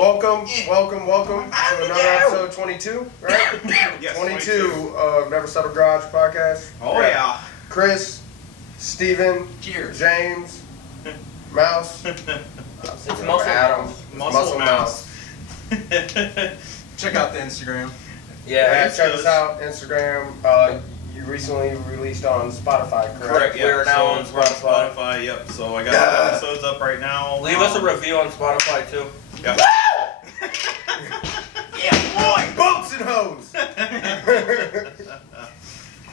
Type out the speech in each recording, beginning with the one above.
Welcome to another episode 22, right? Yes, 22 of Never Settle Garage podcast. Oh yeah. Chris, Steven, Cheers. James, Mouse, It's Muscle Adam, Muscle Mouse. Check out the Instagram. Yeah, Yeah, check us out, Instagram. You recently released on Spotify, correct? Correct. Yeah, We are now so on we're Spotify. Yep. So I got the episodes up right now. Leave us a review on Spotify too. Yep. Yeah, boy, boats and hoes.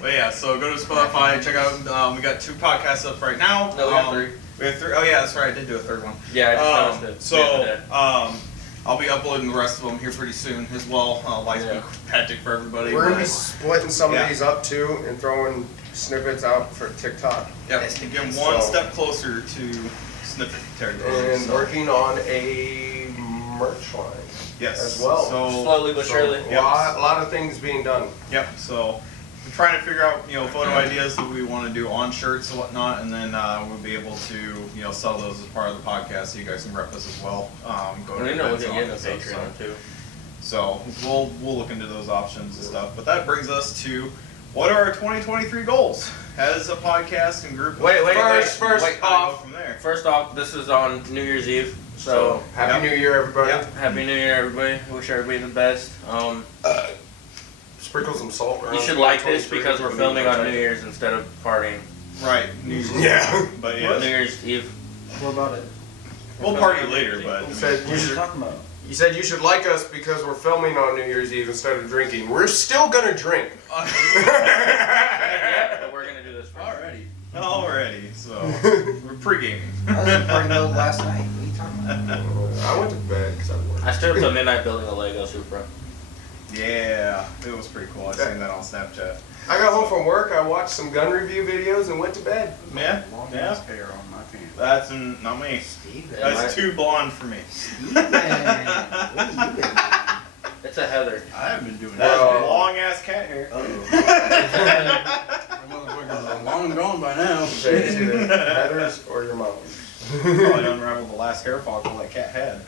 But yeah, so go to Spotify, check out. We got 2 podcasts up right now. No, we got 3. We have 3. Oh yeah, that's right. I did do a 3rd one. Yeah, I just noticed it. the other day. I'll be uploading the rest of them here pretty soon as well. Lights Yeah. be hectic for everybody. We're gonna but- be splitting some Yeah. of these up too and throwing snippets out for TikTok. Yep. Yes, Getting so- one step closer to snippet territory. And so- working on a merch line Yes. as well. So Slowly but surely. A lot of things being done. yep. So we're trying to figure out photo ideas that we want to do on shirts and whatnot, and then we'll be able to sell those as part of the podcast, so you guys can rep us as well. Go We to need to look events at and getting all a that stuff, Patreon too. So we'll look into those options and stuff. But that brings us to what are our 2023 goals as a podcast and group. Wait, First Go off, from there. First off, this is on New Year's Eve, so Happy Yep. New Year, everybody. Yep. Happy New Year, everybody. Wish everybody the best. Sprinkle some salt around. You should like this 23. because we're filming on New Year's instead of partying. Right. New Year's Yeah. Eve. But New yes, Year's Eve. What about it? we'll party later. But You said What you are you should. talking about? You said you should like us because we're filming on New Year's Eve instead of drinking. We're still gonna drink. Yeah, but we're gonna do this for Already. already. So we're pre-gaming. I was in party mode last night. What are you talking about? I went to bed because I worked. I stayed up till midnight building a Lego Supra. Yeah, it was pretty cool. I seen that on Snapchat. I got home from work. I watched some gun review videos and went to bed. Yeah, Long yeah. ass hair on my pants. That's not me. Steven. Yeah, That's too blonde for me. Steven. What have you been doing? It's a Heather. I haven't been doing That's Well- long ass cat hair. I'm long gone by now. Say it's either Heather's or your mom's. Probably unraveled the last hair follicle that cat had.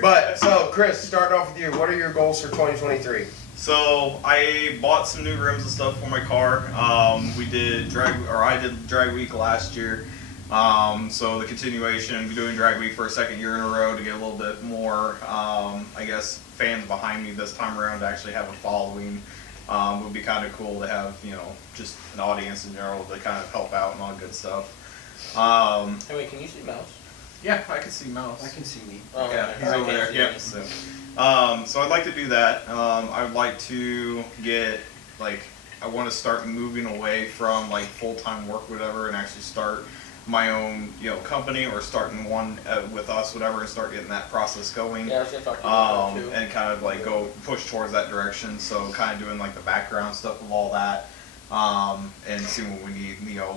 But so, Chris, starting off with you. What are your goals for 2023? So I bought some new rims and stuff for my car. I did drag week last year. So the continuation, doing drag week for a 2nd year in a row to get a little bit more, I guess, fans behind me this time around to actually have a following. Would be kind of cool to have, just an audience in general to kind of help out and all good stuff. Hey, wait, can you see Mouse? Yeah, I can see Mouse. I can see me. Oh, Yeah, okay. he's I over can't there. see Yep. you. So I'd like to do that. I'd like to get I want to start moving away from full-time work, whatever, and actually start my own company or starting one with us, whatever, and start getting that process going. Yeah, I was gonna talk to you about that too. And kind of go push towards that direction. So kind of doing the background stuff of all that, and seeing what we need,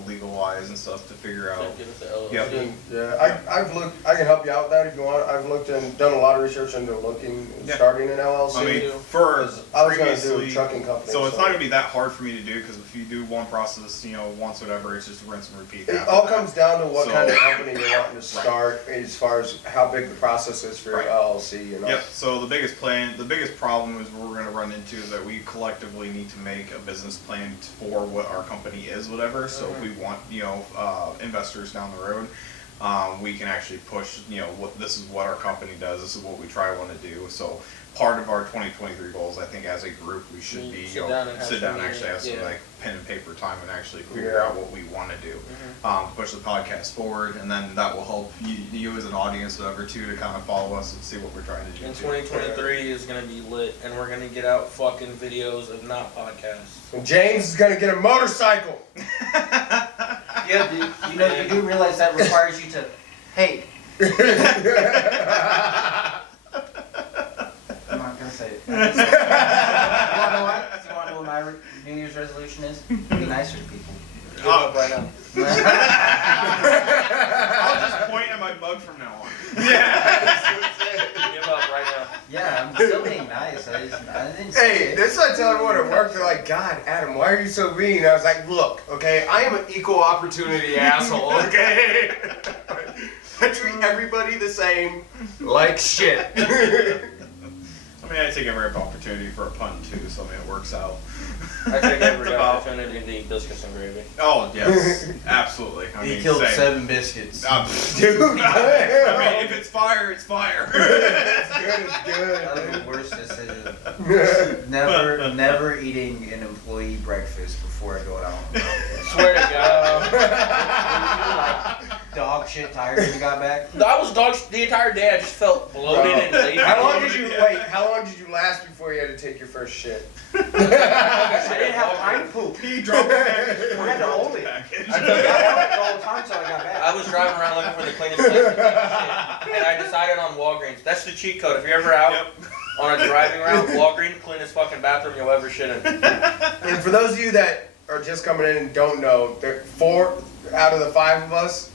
legal-wise and stuff to figure out. So give us the LLC. Yep. Yeah, I've looked. I can help you out with that if you want. I've looked and done a lot of research into looking and Yeah. starting an LLC. I mean, too. for Because I was going to do a previously, trucking company. so it's not gonna be that hard for me to do because if you do one process, once whatever, it's just rinse and repeat. It after all that. comes down to what So- kind of company you're wanting to start, as far as how big the process is for your Right. LLC. Yep. So the biggest problem is we're going to run into is that we collectively need to make a business plan for what our company is, whatever. So if we want, investors down the road, we can actually push, what this is what our company does. This is what we want to do. So part of our 2023 goals, I think, as a group, we should We be sit down and have sit down some and actually have some meetings, pen and paper time and actually figure Yeah. out what we want to do. Mm-hmm. Push the podcast forward, and then that will help you as an audience, whatever, too, to kind of follow us and see what we're trying to do. And too. 2023 is gonna be lit, and we're gonna get out fucking videos of not podcasts. And James is going to get a motorcycle. Yeah, dude. You do realize that requires you to, hey, I'm not gonna say it. You wanna know what? You wanna know what my New Year's resolution is? Be nicer to people. Give up right now. I'll just point at my mug from now on. Give up right now. Yeah, I'm still being nice. I didn't say Hey, it. this is what I tell everyone at work. They're like, God, Adam, why are you so mean? I was like, look, okay, I am an equal opportunity asshole, okay? I treat everybody the same, like shit. I mean, I take every opportunity for a pun too, so I mean, it works out. I take every About- opportunity to eat biscuits and gravy. Oh, yes, absolutely. I He mean, killed same. 7 biscuits. Dude, I mean, if it's fire, it's fire. it's good, That was it's the worst decision. good. Never eating an employee breakfast before I go out. Swear to God. Dog shit tired when you got back. I was dog the entire day. I just felt bloated and lazy. How long did you wait? How long did you last before you had to take your first shit? I didn't have time to poop. He dropped the package. I had to hold it. Package. I took it out the whole time till I got back. I was driving around looking for the cleanest place to take shit, and I decided on Walgreens. That's the cheat code. If you're ever out Yep. on a driving route, Walgreens, cleanest fucking bathroom you'll ever shit in. And for those of you that are just coming in and don't know, 4 out of the 5 of us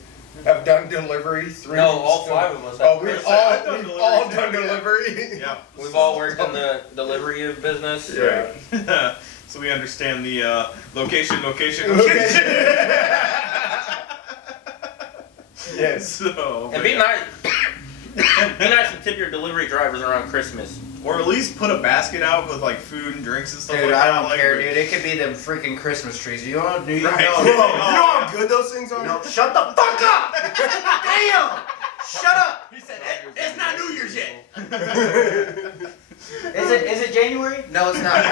have done delivery. 3 No, of us all still- 5 of us. Oh, Have. I've we've all done done delivery too, delivery. Yeah. We've all worked in the delivery of business. Yeah. So we understand the location. Yes. So, And be nice. Be nice and tip your delivery drivers around Christmas. or at least put a basket out with like food and drinks and stuff Dude, like I that. don't like, care, dude. It could be them freaking Christmas trees. You know, you Right. know, Bro, you know how good those things are? No, shut the fuck up! Damn! Shut up! He said, it's not New Year's yet. Is it January? No, it's not.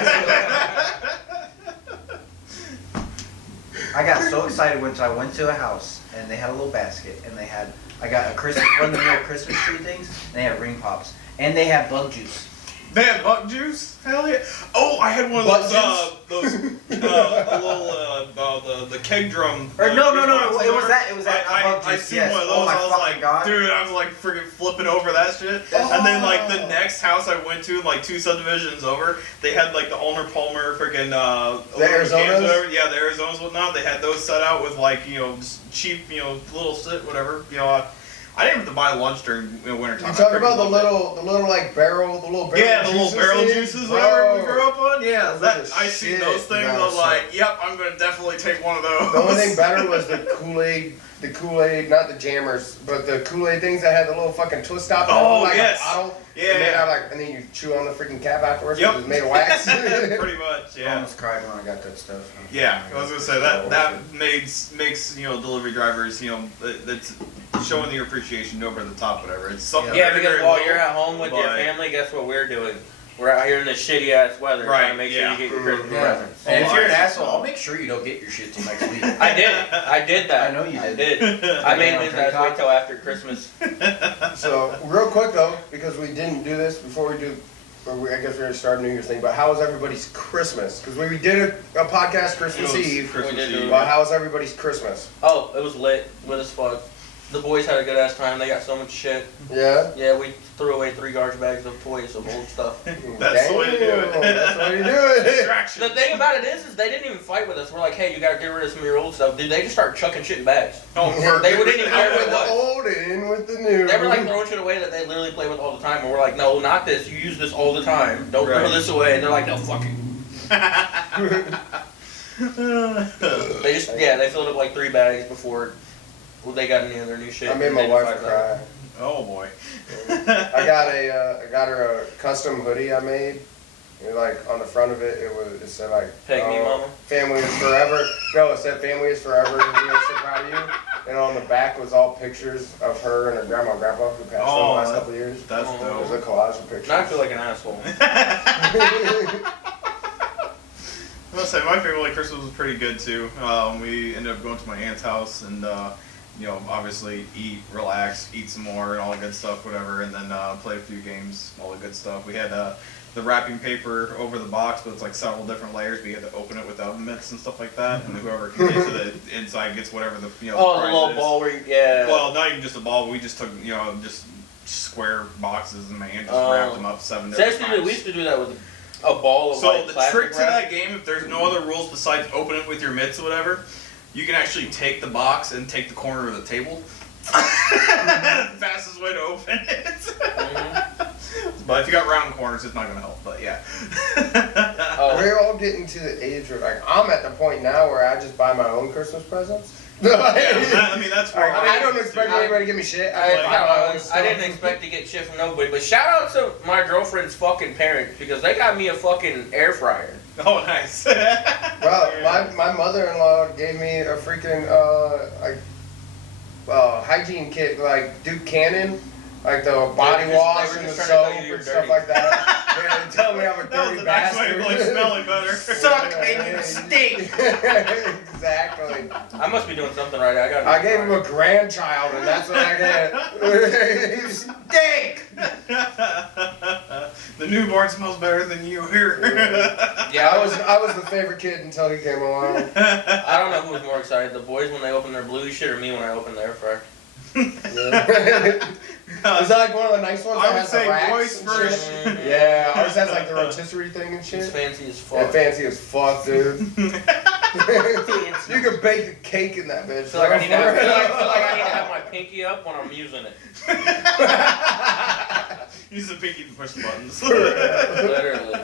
I got so excited when I went to a house and they had a little basket and I got a Christmas, one of the little Christmas tree things, and they had ring pops and they had bug juice. They had bug juice? Hell yeah. Oh, I had one of Bug those, the keg drum. Or no, juice boxes it was there. that. It was that. bug I juice, seen yes. one of those. Oh my I was fucking like, God. dude, I was like freaking flipping over that shit. And then like the next house I went to, like 2 subdivisions over, they had like the Ulmer Palmer freaking The Arizonas? whatever. Yeah, the Arizonas whatnot. They had those set out with like just cheap little shit whatever. I didn't have to buy lunch during winter time. You talking about the little like barrel, the little barrel Yeah, the little juices barrel thing? juices, Bro. whatever we grew up on. Yeah, Those are I seen shit. those things. I No, was like, yep, I'm gonna definitely take one of those. The only thing better was the Kool-Aid, not the jammers, but the Kool-Aid things that had the little fucking twist top. that Oh, looked like yes. a bottle. Yeah. And, and then you chew on the freaking cap afterwards. Yep. It was made of wax. Pretty much, I yeah. almost cried when I got that stuff. Yeah, I was gonna say that makes delivery drivers that's showing your appreciation over the top, whatever. It's something. Yeah, very, because very while little, you're at home with your but- family, guess what we're doing? We're out here in this shitty ass weather trying to Right, make sure yeah. you get your Christmas Yeah. presents. And if you're an Oh, I- asshole, I'll make sure you don't get your shit till next week. I did that. I know you I did. did. I made Yeah, these okay, guys wait till after Christmas. So real quick though, because we didn't do this before we do. I guess we're gonna start a New Year's thing, but how was everybody's Christmas? Because we did a podcast Christmas It was Eve. Christmas We did Eve. do But how was everybody's Christmas? Oh, it was lit as fuck. The boys had a good ass time. They got so much shit. Yeah. Yeah, we threw away 3 garbage bags of toys of old stuff. That's the way to do it. Damn, That's the way to do it. Distraction. The thing about it is they didn't even fight with us. We're like, hey, you gotta get rid of some of your old stuff. Dude, they just started chucking shit in bags. Oh, They wouldn't even Out care with what it the was. old and in with the new. They were like throwing shit away that they literally play with all the time. And we're like, no, not this. You use this all the time. Don't throw Right. this away. And they're like, no, fuck it. They just, they filled up like 3 bags before they got any of their new shit. I made and my they wife decided cry. Oh boy. I got her a custom hoodie I made. And like on the front of it, it said like Peg me, mama. Family is forever. No, it said family is forever. And we are so proud of you. And on the back was all pictures of her and her grandma and grandpa who passed away the last couple of years. That's Oh. There's dope. a collage of pictures. Now I feel like an asshole. I'll say my family Christmas was pretty good too. We ended up going to my aunt's house and obviously eat, relax, eat some more and all the good stuff, whatever, and then play a few games, all the good stuff. We had the wrapping paper over the box, but it's like several different layers. We had to open it with oven mitts and stuff like that, and whoever can get to the inside gets whatever the Oh, the prize little is. ball where you, yeah. Well, not even just a ball. But we just took just square boxes and my aunt just wrapped them up 7 different Seriously, times. we used to do that with a ball of So like the plastic trick to wrap. that game, if there's no other rules besides open it with your mitts or whatever, you can actually take the box and take the corner of the table. Fastest way to open it. But if you got round corners, it's not gonna help. But yeah. Oh. We're all getting to the age where like I'm at the point now where I just buy my own Christmas presents. I mean, that's where I don't expect anybody to give me shit. I didn't expect to get shit from nobody, but shout out to my girlfriend's fucking parents because they got me a fucking air fryer. Oh, nice. Bro, my mother-in-law gave me a freaking hygiene kit, like Duke Cannon, like the body wash they were and the just trying to tell soap you you're and stuff dirty. like that. Yeah, they tell me I'm a That was dirty the nice way bastard. of like smelling better. Suck and you stink. Exactly. I must be doing something right. I got. I gave him a grandchild, and that's what I get. Stink. The newborn smells better than you here. Yeah, I was the favorite kid until he came along. I don't know who was more excited, the boys when they opened their blue shit or me when I opened the air fryer. Yeah. Is that like one of the nice ones? I that would has say the racks boys and first. shit? Yeah, ours has like the rotisserie thing and It's shit. fancy as Yeah, fuck. fancy as fuck, dude. You could bake a cake in that bitch. I feel like I need to have my pinky up when I'm using it. Use the pinky to push the buttons. Literally.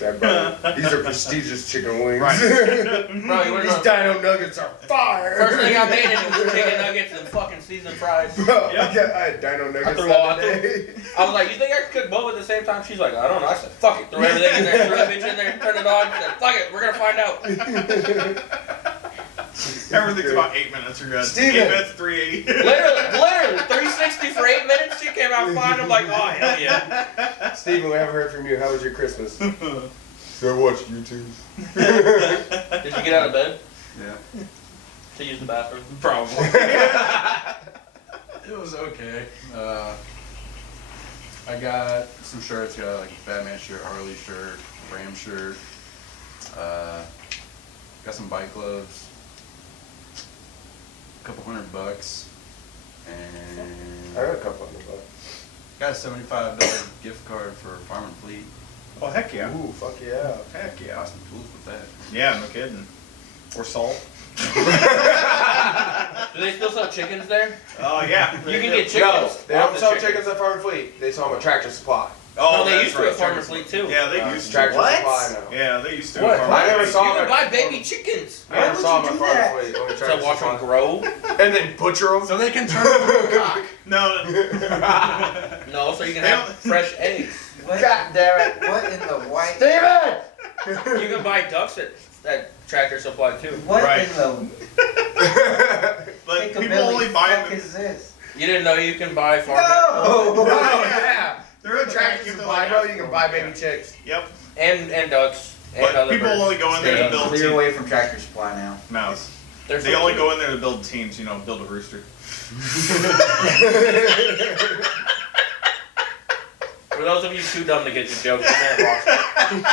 Yeah, bro. These are prestigious chicken wings. Right. Bro, you wanna These know? dino nuggets are fire. First thing I made it was chicken nuggets and fucking seasoned fries. Bro, Yep. I had dino nuggets threw the all- other day. I was like, you think I could cook both at the same time? She's like, I don't know. I said, fuck it. Threw everything in there, threw the bitch in there, turned it on. Said, fuck it, we're gonna find out. Everything's about 8 minutes. You're good. Steven. 8 minutes, 380. Literally, 360 for 8 minutes. She came out fine. I'm like, oh hell yeah. Steven, we haven't heard from you. How was your Christmas? So I watched YouTube. Did you get out of bed Yeah. to use the bathroom? Probably. It was okay. I got some shirts. Got like a Batman shirt, Harley shirt, Ram shirt. Got some bike gloves. A couple $100, and I got a couple of them. got a $75 gift card for Farm and Fleet. Oh, heck yeah. Ooh, fuck yeah. Heck Got yeah. some tools with that. Yeah, no kidding. Or salt. Do they still sell chickens there? Oh, yeah. You can get chickens. No, they off don't the sell chicken. chickens at Farm Fleet. They sell them at Tractor Supply. Oh, No, they that's used to right, at Farm Tractor and Fleet Supply. too. Yeah, they used to. Tractor What? Supply now. Yeah, they used to. What? at Farm I never and Fleet. saw You them. can buy baby chickens. I never Why would saw you them at do Farm that? Fleet. Only So Tractor watch them Supply. grow. And then butcher them. So they can turn into a cock. No. No, so you can They have don't- fresh eggs. What, God damn it. what in the white? Steven! You can buy ducks at Tractor Supply too. What Right. in the But people pickabilly only buy fuck them. is this? You didn't know you can buy farm Oh, yeah. yeah. They're At at Tractor Supply, bro, you can buy baby chicks. Yep. and ducks and But other people birds. only go in there to Stay build clear teams. away from Tractor Supply now. Mouse. They're They so only cute. go in there to build teams, you know, build a rooster. For those of you too dumb to get the joke, you can't watch it.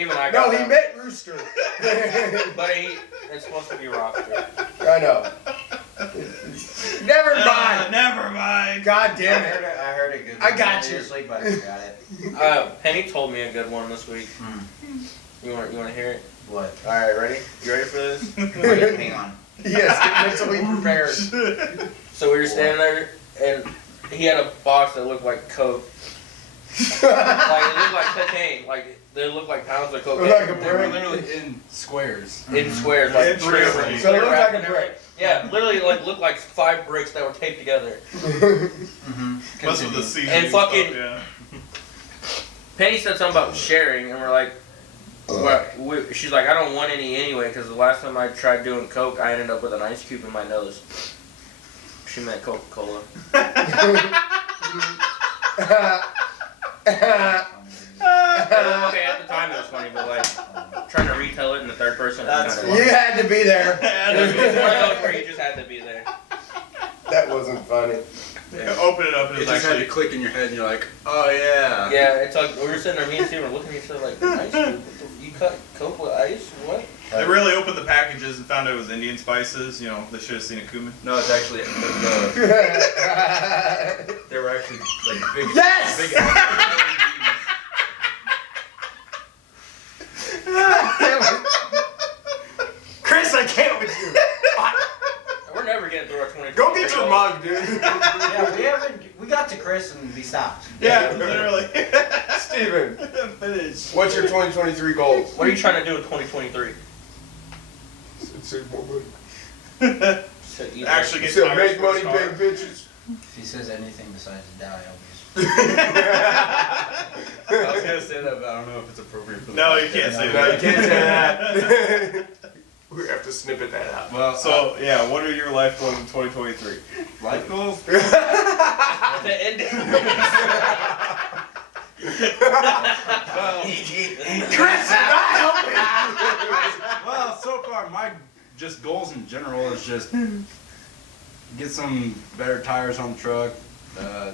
Even I No, got he that. meant rooster. But it's supposed to be roster. I know. Never mind. Never mind. God I damn heard it. it. I heard a good I one got earlier you. this week, but I forgot it. Penny told me a good one this week. You want to hear it? What? All right, ready? You ready for this? Wait, hang on. Yes, get mentally prepared. So we were standing there, and he had a box that looked like coke. Like it looked like cocaine. Like they looked like pounds of cocaine. Like a They were brick. literally in squares. In squares, like three of them. Interesting. So it looked like a Wrapped in brick. Yeah, literally like looked like 5 bricks that were taped together. Must with the season. And fucking- yeah. Penny said something about sharing, and we're like, she's like, I don't want any anyway, because the last time I tried doing coke, I ended up with an ice cube in my nose. She meant Coca-Cola. Okay, at the time it was funny, but like trying to retell it in the third person. That's It's You kind of had to be there. it's one of those where you just had to be there. That wasn't funny. Yeah. Open it up and It it's just had actually. to click in your head, and you're like, oh yeah. Yeah, it's like we were sitting there, me and Steve were looking at each other like, ice cube? You cut coke with ice? What? They really opened the packages and found out it was Indian spices. You know, they should have seen a cumin. No, it's actually they were actually like big. Yes! Big Chris, I can't with you. We're never getting through our 20. Go get your mug, dude. Yeah, we got to Chris and we stopped. Yeah, literally. Steven, Finish. what's your 2023 goals? What are you trying to do in 2023? Save more money. So either- Actually He get said, tires make for money, his car. big bitches. If he says anything besides die, I'll I was gonna say that, but I don't know if it's appropriate for the No, you podcast. can't say No, you that. can't say that. We have to snippet that out. Well, So yeah, what are your life goals in 2023? life goals. The ending. Well, so far my just goals in general is just get some better tires on the truck,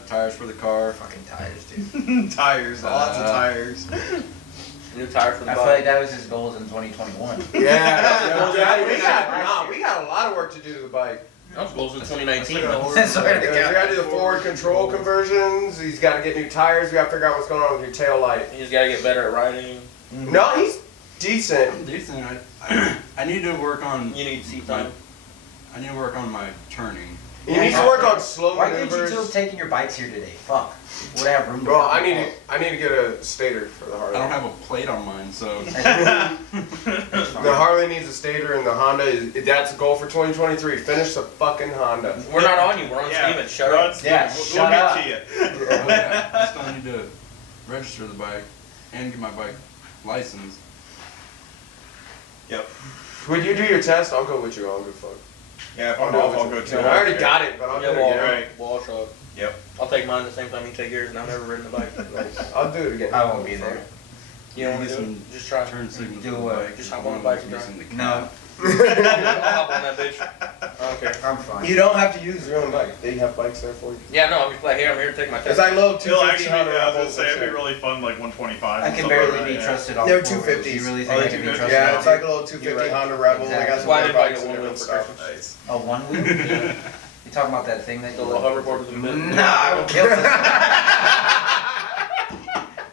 tires for the car. fucking tires, dude. Tires, lots of tires. New tire for the I feel like that was his goals in 2021. Yeah, we got a lot of work to do to the bike. That was goals in 2019. Sorry to We go. gotta do the forward control conversions. He's gotta get new tires. We gotta figure out what's going on with your tail light. You just gotta get better at riding. No, he's decent. I'm decent. I need to work on. You need seat time. I need to work on my turning. He needs to work on slow Why didn't you two maneuvers. have taken your bikes here today? Fuck. Would have room to Well, I need to get a stator for the Harley. I don't have a plate on mine, so The Harley needs a stator, and the Honda that's a goal for 2023. Finish the fucking Honda. We're not on you. We're on Yeah, Steven. Shut we're on up. Steven. Yeah, we'll shut get up. to you. I still need to register the bike and get my bike license. Yep. When you do your test, I'll go with you. I'll go fuck. Yeah, if I'll I'm do it off, with I'll you. go too. No, I already got it, but I'll Yeah, do it well, again. Right. we'll all show up. Yep. I'll take mine the same time you take yours, and I've never ridden a bike. I'll do it again. I won't be there. You don't want Get to do some it? Just try. turn signals Do on the what? bike. Just hop on the bike and Using the No, cab. I'll hop on that bitch. I don't care. I'm fine. You don't have to use your own bike. They have bikes there for you. Yeah, no, I'm just like, here, I'm here to take my Because test. I love It'll 250 actually, Honda I was gonna Rebels say, and it'd be shit. really fun, like 125. I and can stuff barely like be that, trusted off They're the road. 250s. Do you really Oh, think I they're can be 250s? trusted? Yeah, off it's the like a little 250 You're right. Honda Rebel. They got Exactly. some Why good did I bikes get and one different wheel for stuff. Christmas? Nice. A one wheel? Yeah. You talking about that thing that The little hoverboard with the bit. No, I will kill this.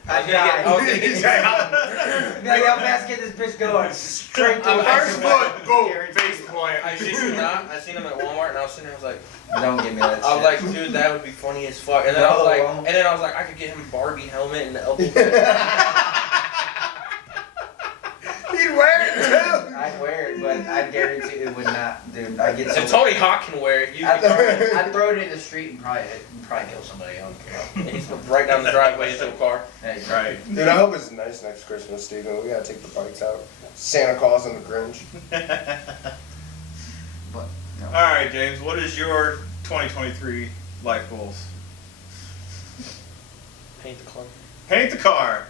I was gonna get Like, how fast can this bitch go? Straight to I'm the First foot, boom, face plant. I shit you not. I seen him at Walmart, and I was sitting there. I was like, Don't give me that I was shit. like, dude, that would be funny as fuck. And then I was No, like, it won't. and then I was like, I could get him a Barbie helmet and the elbow pad. He'd wear it too. I'd wear it, but I guarantee it would not, dude. I get so. If Tony Hawk can wear it, you I'd can. I'd throw it in the street and probably kill somebody. I don't care. And he's going right down the driveway into a car. Hey, Right. Dude, I hope it's nice next Christmas, Steven. We gotta take the bikes out. Santa Claus and the Grinch. But no. Alright, James, what is your 2023 life goals? Paint the car. Paint the car.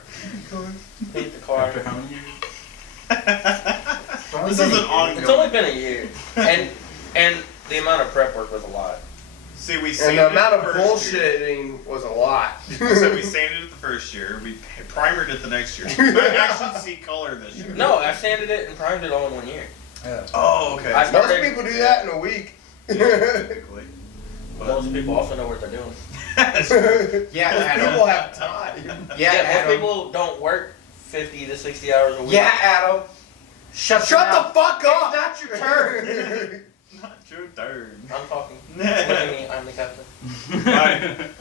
Paint the car. After how many years? This is an It's ongoing. only been a year, and the amount of prep work was a lot. See, we And sanded the it amount of the first year. bullshitting was a lot. So we sanded it the first year. We primered it the next year. We might actually see color this year. No, I sanded it and primed it all in 1 year. Oh, okay. I Most started- people do that in a week. Typically. Most people also know what they're doing. Yeah, People Adam. have time. Yeah, most Adam. people don't work 50 to 60 hours a week. Yeah, Adam. Shut your Shut the mouth. fuck up! It's not your turn. Not your turn. I'm talking. Look at me, I'm the captain.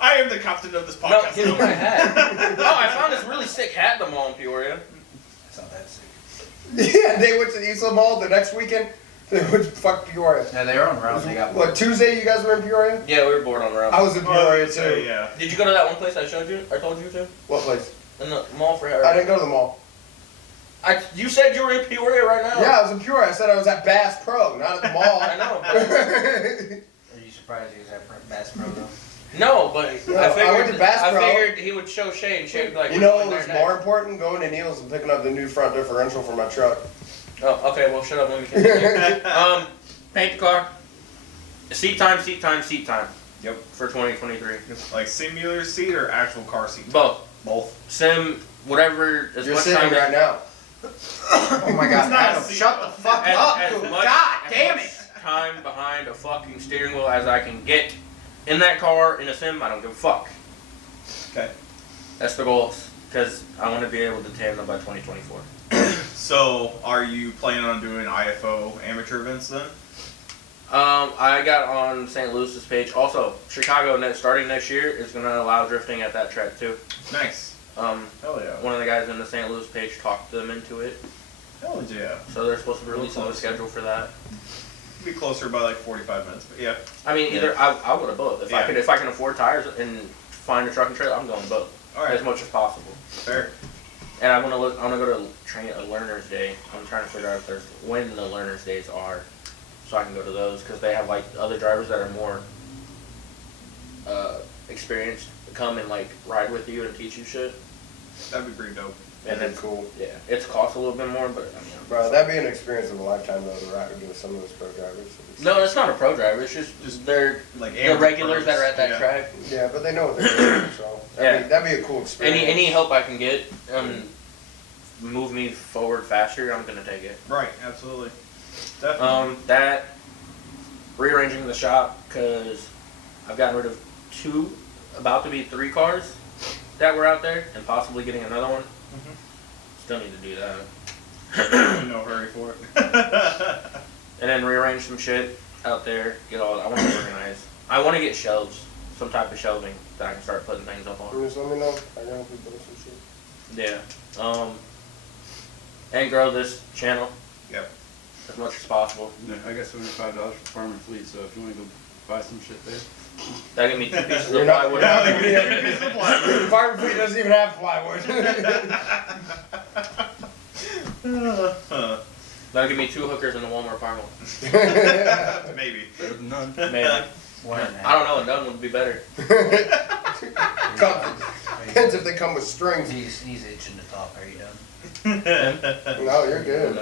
I am the captain of this No, podcast. give me my hat. Oh, I found this really sick hat in the mall in Peoria. It's not that sick. Yeah, they went to the Isla Mall the next weekend. They went to fuck Peoria. Yeah, they were on route. They got What, Tuesday you guys were in Peoria? Yeah, we were bored on the I route. was in Oh, Peoria so, too. yeah. Did you go to that one place I showed you? I told you to? What place? In the mall for I didn't go to the mall. You said you were in Peoria right now. Yeah, I was in Peoria. I said I was at Bass Pro, not at the mall. I know. But Are you surprised he was at Bass Pro though? no, but No, I I figured went to Bass I Pro. figured he would show Shay and Shay would be like, You "We're know going what was there more next." important? Going to Neil's and picking up the new front differential for my truck. Oh, okay. Well, shut up. Let me continue. Paint the car. Seat time. Yep. For 2023. Like simulator seat or actual car seat? Both. Both. Sim, whatever. As You're much sitting time right now. Oh my God, It's not a Adam! seat. Shut the fuck as, up! as dude. much, God as damn much it! time behind a fucking steering wheel as I can get in that car in a sim. I don't give a fuck. Okay. That's the goal. Because I want to be able to tandem by 2024. So, are you planning on doing IFO amateur events then? I got on St. Louis's page. Also, Chicago starting next year is going to allow drifting at that track too. Nice. Hell yeah. One of the guys in the St. Louis page talked them into it, Hell yeah. so they're supposed to be releasing the schedule for that. be closer by like 45 minutes, but yeah. I mean, either I'll go to both. If Yeah. I can afford tires and find a truck and trailer, I'm going to both All right, as much as possible. fair. And I want to go to train a learner's day. I'm trying to figure out if there's when the learner's days are, so I can go to those because they have like other drivers that are more experienced come and like ride with you and teach you shit. That'd be pretty dope. And That'd then be cool. yeah, it's cost a little bit more, but I mean, Bro, that'd be an experience of a lifetime though, to ride with some of those pro drivers. no, it's not a pro driver. It's just they're Like the amateur regulars that pros, are at that yeah. track. Yeah, but they know what they're doing, so that'd be a cool experience. Any help I can get move me forward faster, I'm gonna take it. Right, absolutely. Definitely. That rearranging the shop because I've gotten rid of 2, about to be 3 cars that were out there, and possibly getting another one. Still need to do that. No hurry for it. And then rearrange some shit out there. I want to organize. I want to get shelves, some type of shelving that I can start putting things up on. Just let me know. I can help you build some shit. Yeah. And grow this channel. Yep. As much as possible. Yeah, I got $75 for Farmer Fleet, so if you want to go buy some shit there. That give me 2 pieces You're of not- plywood. Yeah, like, yeah, piece of plywood. Fire Fleet doesn't even have plywood. That'll give me 2 hookers in the Walmart parking lot. Maybe. Better than none. Maybe. One and a half. I don't know. A done would be better. Depends if they come with strings. He's itching to talk. Are you done? No, you're I good.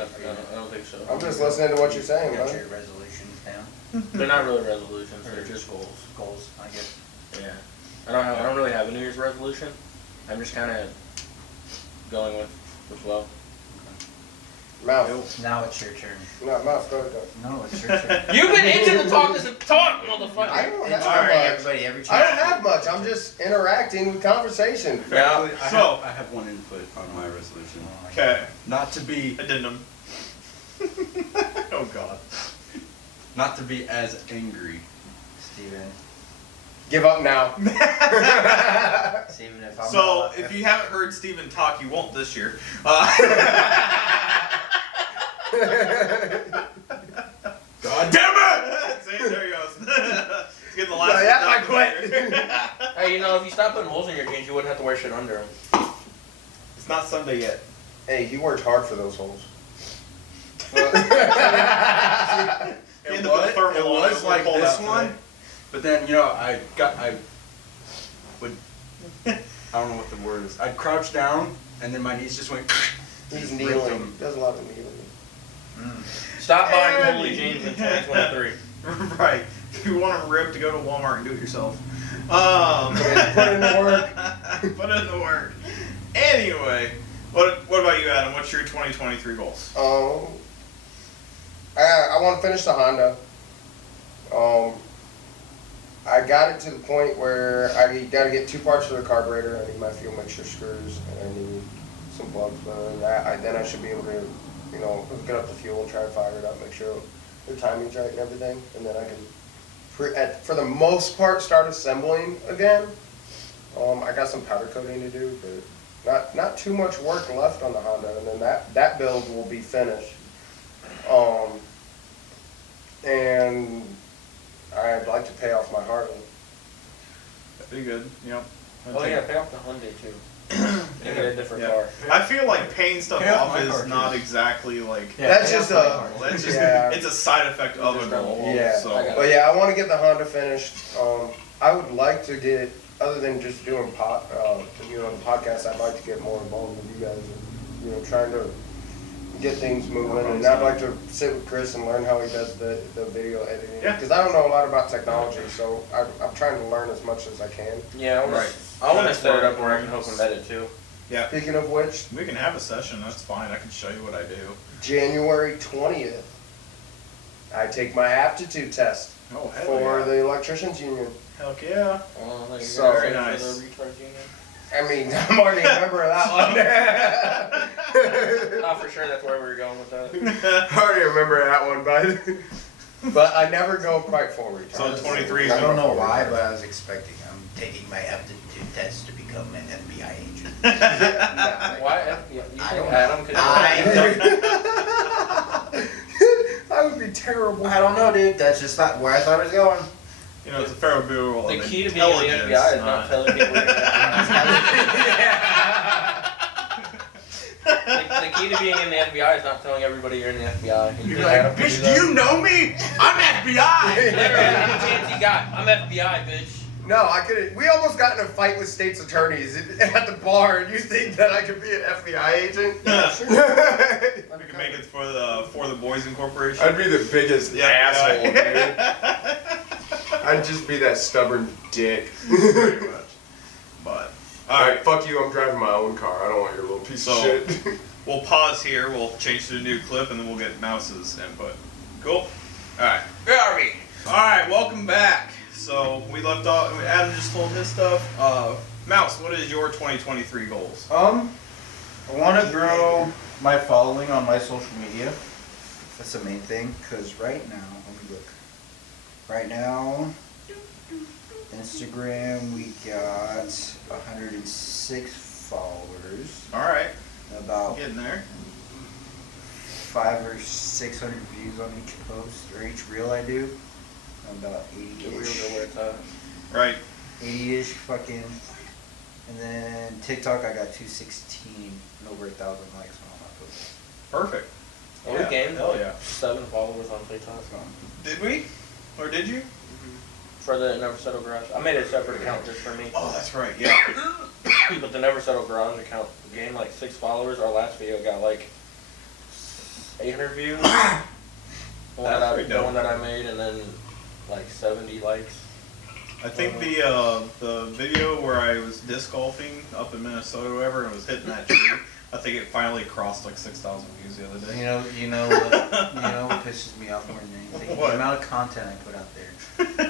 don't think so. I'm just listening to what you're saying, Got man. your resolutions down. They're not really resolutions. They're just goals. Goals, I guess. Yeah. I don't really have a New Year's resolution. I'm just kind of going with the flow. Mouth. Now it's your turn. No, mouth, go ahead. No, it's your turn. You've been itching to talk this talk, I motherfucker. don't It's have alright, much. everybody. Every I chance. don't have much. I'm just interacting with conversation. Yeah. Actually, So- I have one input on my resolution. Okay. Not to be Addendum. Oh God. not to be as angry. Steven. Give up now. Steven, if I'm So, not, if you haven't heard Steven talk, you won't this year. God Damn it! See, there he goes. He's getting the last Yeah, I one quit. Hey, if you stop putting holes in your jeans, you wouldn't have to wear shit under them. It's not Sunday yet. Hey, he worked hard for those holes. He had to put thermal It on was it. like We'll pull this that one, today. but then I would I don't know what the word is. I'd crouch down and then my knees just went. He's Just kneeling. ripped them. Does a lot of kneeling. Stop buying holy jeans in 2023. Right. If you want to rip, to go to Walmart and do it yourself. Put in the work. Put in the work. Anyway, what about you, Adam? What's your 2023 goals? I want to finish the Honda. I got it to the point where I got to get 2 parts for the carburetor. I need my fuel mixture screws, and I need some plugs. But then I should be able to, hook it up to fuel, try to fire it up, make sure the timing's right and everything, and then I can, for the most part, start assembling again. I got some powder coating to do, but not too much work left on the Honda, and then that build will be finished. And I'd like to pay off my Harley. That'd be good. Yep. Oh yeah, pay off the Hyundai too. And get a different car. I feel like paying stuff Pay off off my is car, not too. exactly like. Yeah, That's pay just off my a- car. That's just Yeah. it's a side effect of a goal. Yeah. So I got But yeah, I want to get the Honda finished. I would like to get, other than just doing the podcast, I'd like to get more involved with you guys and, trying to get things moving. And I'd like to sit with Chris and learn how he does the video editing. Yeah. Because I don't know a lot about technology, so I'm trying to learn as much as I can. Yeah, I want Right. to That's set it where up where I can help him edit too. yeah, Speaking of which, we can have a session. That's fine. I can show you what I do. January 20th, I take my aptitude test Oh, hell for yeah. the electricians union. Heck yeah. Oh, like So- very Very nice. nice. For the retards union. I mean, I'm already a member of that one. Oh, for sure, that's where we were going with that. I already remember that one, but I never go quite full retard. So 23 is I don't know going why, forward. but I was expecting. I'm taking my aptitude test to become an FBI agent. Why? You I think don't Adam could? I- I would be terrible. I don't know, dude. That's just not where I thought it was going. You know, it's a Pharaoh Bureau The of key to being in the intelligence, FBI is not telling people you're in the FBI. The key to being in the FBI is not telling everybody you're in the FBI. You're like, bitch, do you know me? I'm FBI. Literally, any chance you got. I'm FBI, bitch. No, I couldn't. We almost got in a fight with state's attorneys at the bar, and you think that I could be an FBI agent? Yeah. Sure. We can make it for the Boys Incorporation. I'd be the biggest Yeah, asshole, dude. yeah. I'd just be that stubborn dick. Pretty much. But Alright, fuck you, I'm driving my own car. I don't want your little piece of So- shit. we'll pause here. We'll change to a new clip, and then we'll get Mouse's input. Cool. All right. Gary. All right. Welcome back. So we left off. Adam just told his stuff. Mouse, what is your 2023 goals? I want to grow my following on my social media. That's the main thing. Cause right now, let me look. Right now, Instagram we got 106 followers. All right. About Getting there. 500 or 600 views on each post or each reel I do. About The reels 80-ish. are where it's at. Right. 80-ish fucking. And then TikTok I got 216 and over 1,000 likes on all my posts. Perfect. Well, Yeah, we gained hell yeah. 7 followers on TikTok Did we? Or did you? for the Never Settle Garage. I made a separate account just for me. Oh, that's right. Yeah. But the Never Settle Garage account gained like 6 followers. Our last video got like 800 views. That's pretty The dope. one that I made, and then like 70 likes. I think the video where I was disc golfing up in Minnesota or whatever and was hitting that tree, I think it finally crossed like 6,000 views the other day. You know what pisses me off more than anything? What? The amount of content I put out there.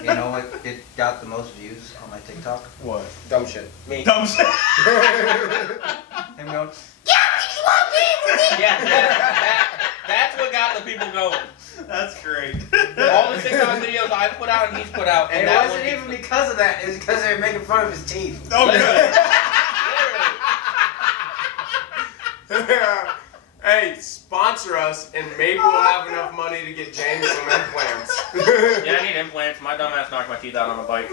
You know what? It got the most views on my TikTok. What? Dumb shit. Me. Dumb shit. Him going, Yeah, that's what got the people going. That's great. All the TikTok videos I put out and he's put out. and it that wasn't one even gets because of that. It was because they were making fun of his teeth. Oh, good. Literally. Hey, sponsor us, and maybe we'll have enough money to get James some implants. Yeah, I need implants. My dumbass knocked my teeth out on a bike.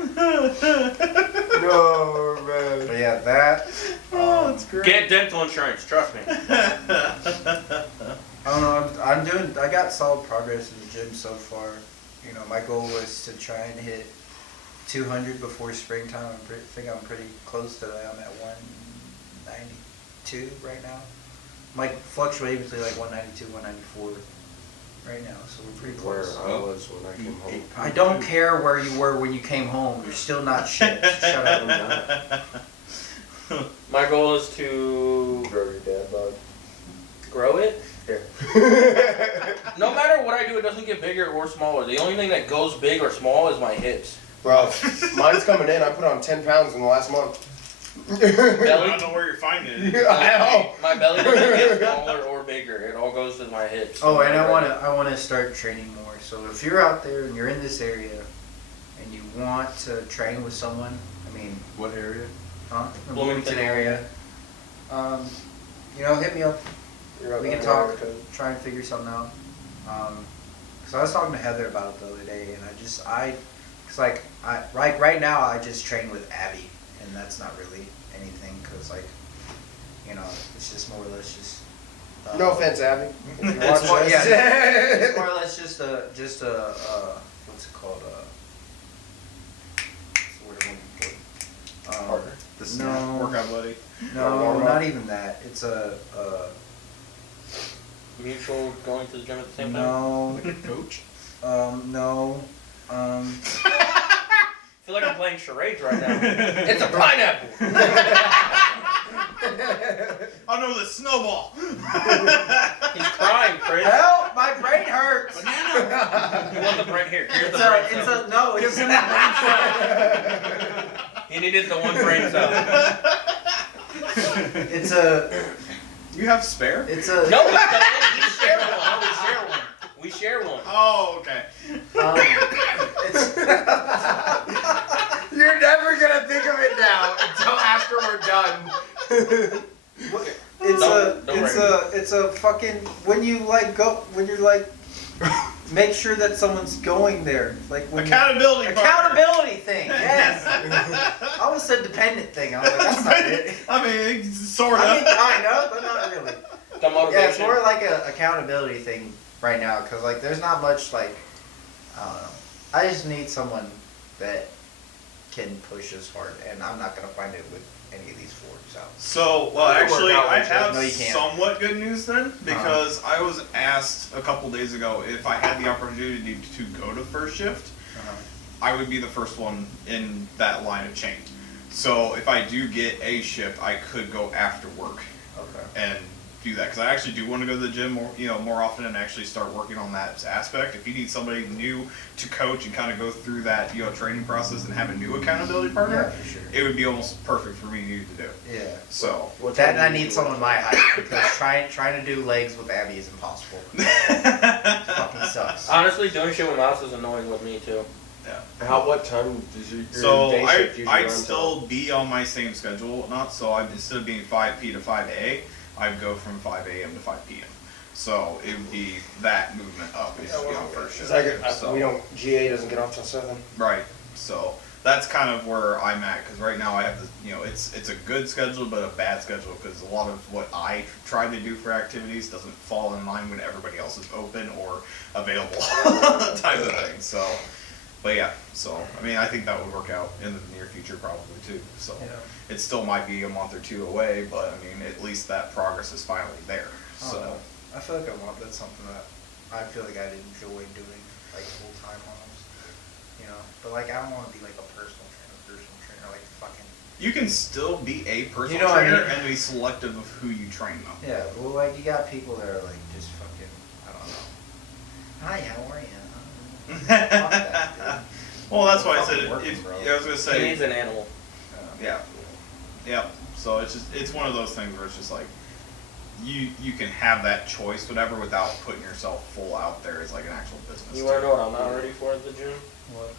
No, man. But yeah, that. Oh, that's great. Get dental insurance, trust me. I don't know. I got solid progress in the gym so far. You know, my goal was to try and hit 200 before springtime. I think I'm pretty close to that. I'm at 192 right now. Like fluctuating between like 192, 194 right now. So we're pretty Where close. I was when I came home. I don't care where you were when you came home. You're still not shit. Shut up. My goal is to Grow your dad bod. grow it. Here. No matter what I do, it doesn't get bigger or smaller. The only thing that goes big or small is my hips. Bro, mine's coming in. I put on 10 pounds in the last month. I Belly, don't know where you're finding it. I know. my belly doesn't get smaller or bigger. It all goes to my hips. Oh, and I wanna start training more. So if you're out there and you're in this area and you want to train with someone, I mean, What area? huh? The Bloomington. Bloomington area. You know, hit me up. We can talk, try and figure something out. Cause I was talking to Heather about it the other day, and right now I just train with Abby, and that's not really anything, cause like, you know, it's just more or less just. No offense, Abby. If you It's watch more, this. it's more or less just a what's it called? What's the word I'm looking for? Partner. The snap. No, Workout buddy. no, Warm up. not even that. It's Mutual going to the gym at the same time. no, Like a coach? no, I feel like I'm playing charades right now. It's a pineapple. Oh no, the snowball. He's crying, Chris. help! My brain hurts. You want the brain here? Here's It's the brain cell. He needed the one brain cell. It's a, You have spare? it's a. No, we share one. We share one. Oh, okay. It's. You're never gonna think of it now until after we're done. It's Don't a fucking when you're like make sure that someone's going there. Like when Accountability. accountability thing. Yes. I almost said dependent thing. I was like, that's not it. I mean, sort I of. mean, kind of, but not really. The Yeah, motivation. it's more like a accountability thing right now, because like there's not much like, I don't know. I just need someone that can push as hard, and I'm not gonna find it with any of these Fords out. So, well, It'll work actually, out I eventually. have No, you can't. somewhat good news then, because I was asked a couple days ago if I had the opportunity to go to first shift, I would be the first one in that line of change. So, if I do get a shift, I could go after work Okay. and do that, because I actually do want to go to the gym more often and actually start working on that aspect. If you need somebody new to coach and kind of go through that training process and have a new accountability Yeah, partner, for sure. it would be almost perfect for me to do. Yeah. So. That and I need someone my height, because trying to do legs with Abby is impossible. Fucking sucks. Honestly, doing shit with mouse is annoying with me too. What time does your So day shift usually I'd run still be on my same schedule, not so. Instead of being 5p to 5a, I'd go from 5 a.m. to 5 p.m. So it would be that movement up is first shift. So- we don't. GA doesn't get off till 7. Right. So that's kind of where I'm at, because right now I have it's a good schedule but a bad schedule, because a lot of what I try to do for activities doesn't fall in line when everybody else is open or available type of thing. So, but yeah. So I mean, I think that would work out in the near future probably too. So Yeah. it still might be a month or two away, but I mean, at least that progress is finally there. I don't So. know. I feel like that's something that I feel like I'd enjoy doing, like full time almost. You know, but like I don't want to be like a personal trainer, like fucking. You can still be a personal You know what I trainer mean? and be selective of who you train though. Yeah, well, like you got people that are like just fucking. I don't know. Hi, how are you? Fuck that, dude. Well, that's why I Fucking said working, if bro. I was gonna He say needs an animal. yeah. So it's one of those things where it's just like you can have that choice, whatever, without putting yourself full out there as like an actual business. You wanna know what I'm not ready for at the gym? What?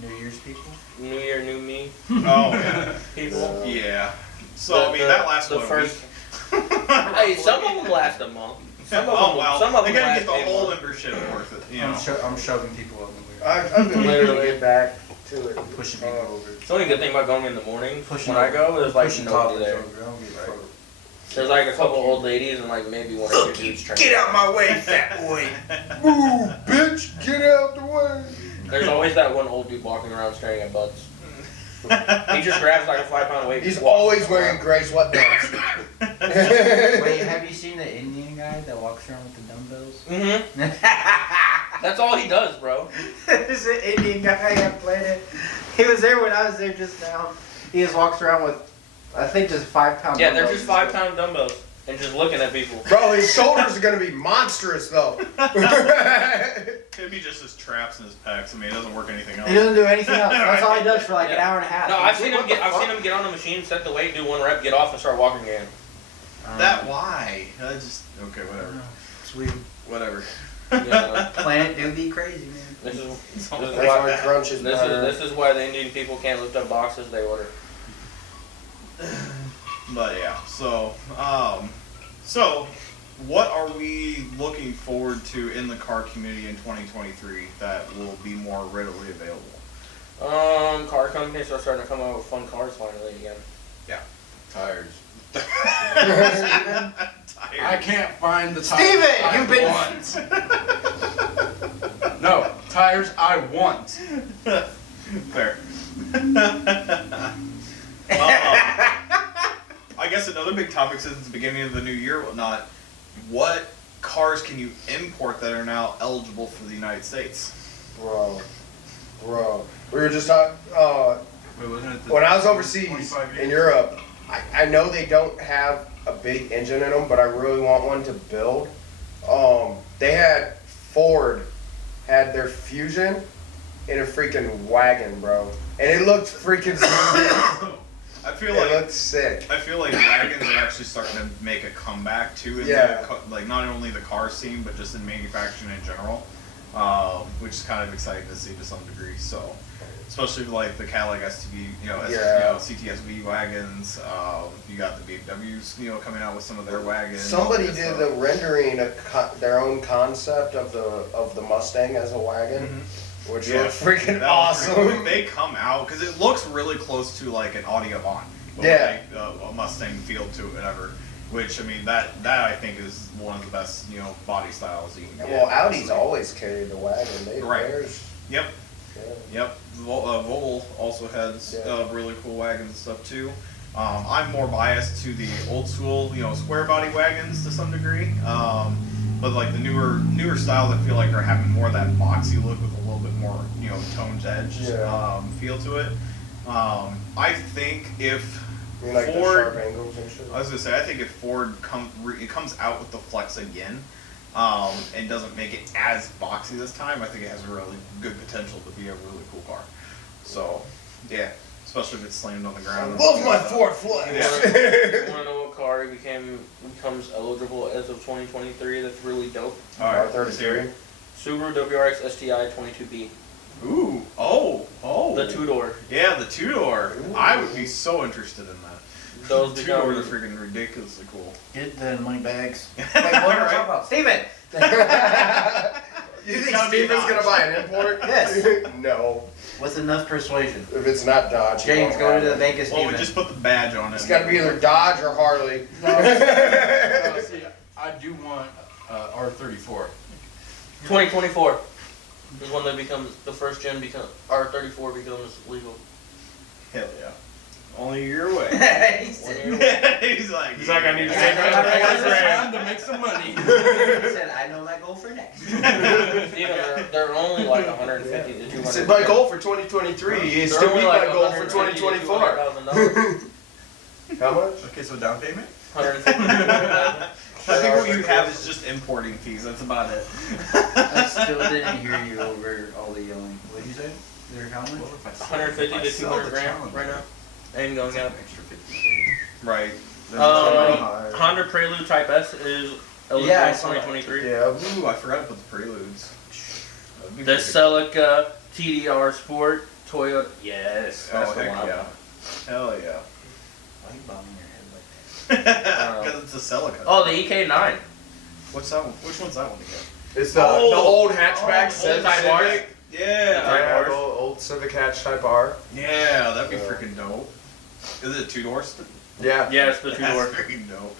New Year's people? New year, new me. Oh yeah. People. Yeah. So I mean that lasts the what, first. a week? Hey, some of them last a month. Some of them, Oh well. some of they them gotta last get the a whole month. membership worth it. You I'm, know. I'm shoving people up in the I've been Literally. literally get back to it. pushing people over. The only good thing about going in the morning Pushing when I go, there's like pushing nobody toddlers there. over. I don't give a fuck. There's like a couple old ladies and like maybe one or two dudes training. Get out my way, fat boy! Move, bitch! Get out the way! There's always that one old dude walking around staring at butts. He just grabs like a 5-pound weight. He's just walks always around. wearing gray sweatpants. Wait, have you seen the Indian guy that walks around with the dumbbells? Mm-hmm. That's all he does, bro. There's an Indian guy on Planet. He was there when I was there just now. He just walks around with, I think, just 5-pound Yeah, dumbbells. they're just 5-pound dumbbells and just looking at people. Bro, his shoulders are gonna be monstrous though. It'd be just his traps and his pecs. I mean, it doesn't work anything else. He doesn't do anything else. That's all he does for like an hour and a half. No, I've seen What him the get. I've fuck? seen him get on the machine, set the weight, do one rep, get off, and start walking again. That why? I just okay, whatever. It's weird. Whatever. Yeah. Planet do be crazy, man. This is That's why why crunch is better. this is why the Indian people can't lift up boxes they order. But yeah, so what are we looking forward to in the car community in 2023 that will be more readily available? Car companies are starting to come out with fun cars finally again. Tires. Steven? I can't find the tires. Steven, you've been. No, tires I want. Fair. I guess another big topic since it's the beginning of the new year, and whatnot. What cars can you import that are now eligible for the United States? Bro. We were just talking, Wait, wasn't it the when I was overseas 25 in years? Europe, I know they don't have a big engine in them, but I really want one to build. They had Ford had their Fusion in a freaking wagon, bro, and it looked freaking sick. I feel It like looked sick. I feel like wagons are actually starting to make a comeback too in Yeah. like not only the car scene but just in manufacturing in general, which is kind of exciting to see to some degree. So especially like the Cadillac STV, Yeah. CTSV wagons. You got the BMWs, coming out with some of their wagons. Somebody and did stuff. the rendering their own concept of the Mustang as a wagon, which Yeah, looks freaking that was pretty awesome. cool. They come out because it looks really close to like an Audi Avant, with Yeah. like, a Mustang feel to it, whatever. Which I mean, that I think is one of the best body styles you can get. Well, Audi's honestly. always carried the wagon. Right. Theirs, Yep. yeah. Yep, Volvo also has Yeah. really cool wagons and stuff too. I'm more biased to the old school, square body wagons to some degree. But like the newer styles, I feel like are having more of that boxy look with a little bit more, toned edge Yeah. feel to it. I think if You mean like the Ford, sharp angles and shit? I was gonna say, I think if Ford comes out with the Flex again, and doesn't make it as boxy this time, I think it has a really good potential to be a really cool car. So, yeah, especially if it's slammed on the I ground. love my Ford Flex. Yeah. You wanna know what car becomes eligible as of 2023? That's really dope. All right, R33. Subaru WRX STI 22B, Ooh, oh. the two-door. Yeah, the two-door. Ooh. I would be so interested in that. Those The two-door is become freaking ridiculously cool. Get the money bags. Wait, what are we Right. talking about? Steven! You It's think gotta be Steven's gonna Dodge. buy an import? Yes. No. With enough persuasion. If it's not Dodge, he James, won't go have to the it. Vegas Well, we Steven. just put the badge on it. It's gotta be either Dodge or Harley. See, I do want R34. 2024 is when they become the first gen R34 becomes legal. Hell yeah. Only a year away. He He's said, like, I need to save Yeah. $100,000. to make some money. He said, I know my goal for next. Steven, they're only like 150 to 200. He said my goal for 2023 is They're to only meet like my goal for 150 to 2024. $200,000. How much? Okay, so down payment? 150 to 200,000. I think what you have is just importing fees. That's about it. I still didn't hear you over all the yelling. What did you say? They're how much? 150 to 200 grand right now. Ain't going up. Extra 50K. Right. Honda Prelude Type S is eligible Yeah, I in saw that. 2023. Yeah. Ooh, I forgot about the preludes. That'd be The pretty Celica TDR Sport Toyota. Yes, good. that's Oh, the heck one. yeah. Hell yeah. Why are you bobbing your head like that? Because it's a Celica. Oh, the EK9. What's that one? Which one's that one again? It's the Oh. old hatchback Old Civic. Type R. Yeah. Yeah, the old Civic hatch Type R. Yeah, that'd be freaking dope. Is it two doors? Yeah. Yeah, it's the two-door. That's freaking dope.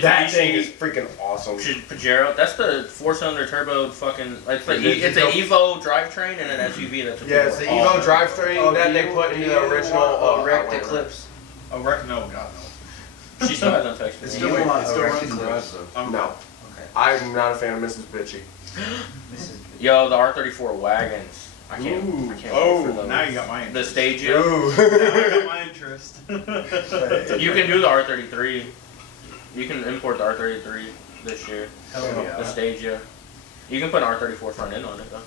That thing is freaking awesome. Pajero. That's the four-cylinder turbo fucking. Like The it's an Evo drivetrain and an SUV. That's a Yeah, it's the two-door. Evo drivetrain Oh, that do they you- put do into you the original want a wrecked Outlander. Eclipse. Oh, no, God, no. She still hasn't texted It's me. still, You want it's a still wrecked runs in Eclipse. garage though. No, Okay. I'm not a fan of Mrs. Bitchy. This is Yo, the R34 wagons. I can't. Ooh. I can't Oh, wait for those. now you got my The interest. Stagia. Ooh. Now I got my interest. You can do the R33. You can import the R33 this year. Hell The yeah. Stagia. You can put an R34 front end on it though.